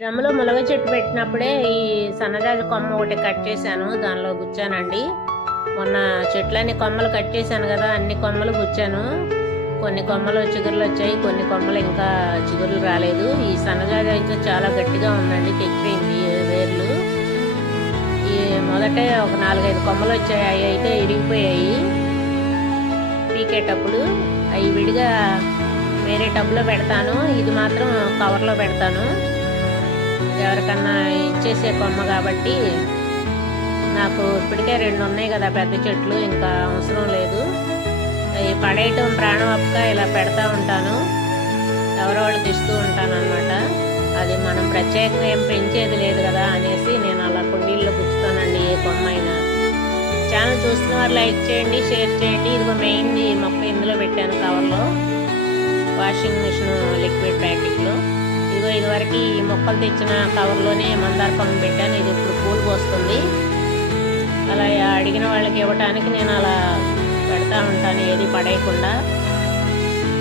డ్రమ్ములో ములగ చెట్టు పెట్టినప్పుడే ఈ సన్నజాజి కొమ్మ ఒకటి కట్ చేశాను, దానిలో గుచ్చానండి. మొన్న చెట్లన్నీ కొమ్మలు కట్ చేశాను కదా, అన్ని కొమ్మలు గుచ్చాను. కొన్ని కొమ్మలు చిగురులు వచ్చాయి, కొన్ని కొమ్మలు ఇంకా చిగురులు రాలేదు. ఈ సన్నజాజి అయితే చాలా గట్టిగా ఉందండి, తెచ్చిపోయింది వేర్లు. ఈ మొదటే ఒక 4-5 కొమ్మలు వచ్చాయి, అవి అయితే ఇరిగిపోయాయి పీకేటప్పుడు. అవి విడిగా వేరే టబ్లో పెడతాను, ఇది మాత్రం కవర్లో పెడతాను. ఎవరికన్నా ఇచ్చేసే కొమ్మ కాబట్టి నాకు ఇప్పటికే 2 ఉన్నాయి కదా పెద్ద చెట్లు, ఇంకా అవసరం లేదు. అవి పడేయటం ప్రాణం అప్పక ఇలా పెడతా ఉంటాను, ఎవరో వాళ్ళకి ఇస్తూ ఉంటాను అనమాట. అది మనం ప్రత్యేకంగా ఏం పెంచేది లేదు కదా అనేసి నేను అలా కుండీల్లో గుచ్చుతానండి ఏ కొమ్మ అయినా. ఛానల్ చూస్తున్న వారు లైక్ చేయండి, షేర్ చేయండి. ఇదిగో మెయిన్ది మొక్క ఇందులో పెట్టాను కవర్లో, వాషింగ్ మిషన్ లిక్విడ్ ప్యాకెట్లో. ఇదిగో ఇదివరకు ఈ మొక్కలు తెచ్చిన కవర్లోనే మందార కొమ్మ పెట్టాను, ఇది ఇప్పుడు పూలు పోస్తుంది. అలా అడిగిన వాళ్ళకి ఇవ్వటానికి నేను అలా పెడతా ఉంటాను, ఏది పడేయకుండా.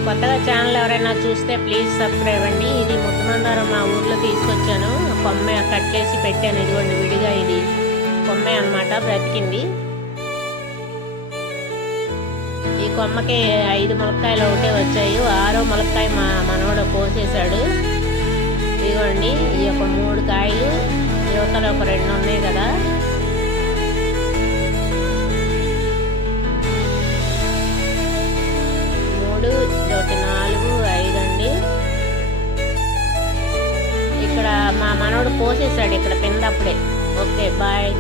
కొత్తగా ఛానల్ ఎవరైనా చూస్తే ప్లీజ్ సబ్స్క్రైబ్ అండి. ఇది ముద్దు మందారం మా ఊర్లో తీసుకొచ్చాను, కొమ్మ కట్ చేసి పెట్టాను. ఇదిగోండి విడిగా, ఇది కొమ్మే అనమాట, బ్రతికింది. ఈ కొమ్మకి 5 ములక్కాయలు ఒకటే వచ్చాయి, 6వ ములక్కాయ మా మనవడు కోసేశాడు. ఇదిగోండి ఈ యొక్క 3 కాయలు, యువతలో ఒక 2 ఉన్నాయి కదా. ఒకటి 4, 5 అండి. ఇక్కడ మా మనవడు కోసేసాడు ఇక్కడ కింద అప్పుడే. Okay bye.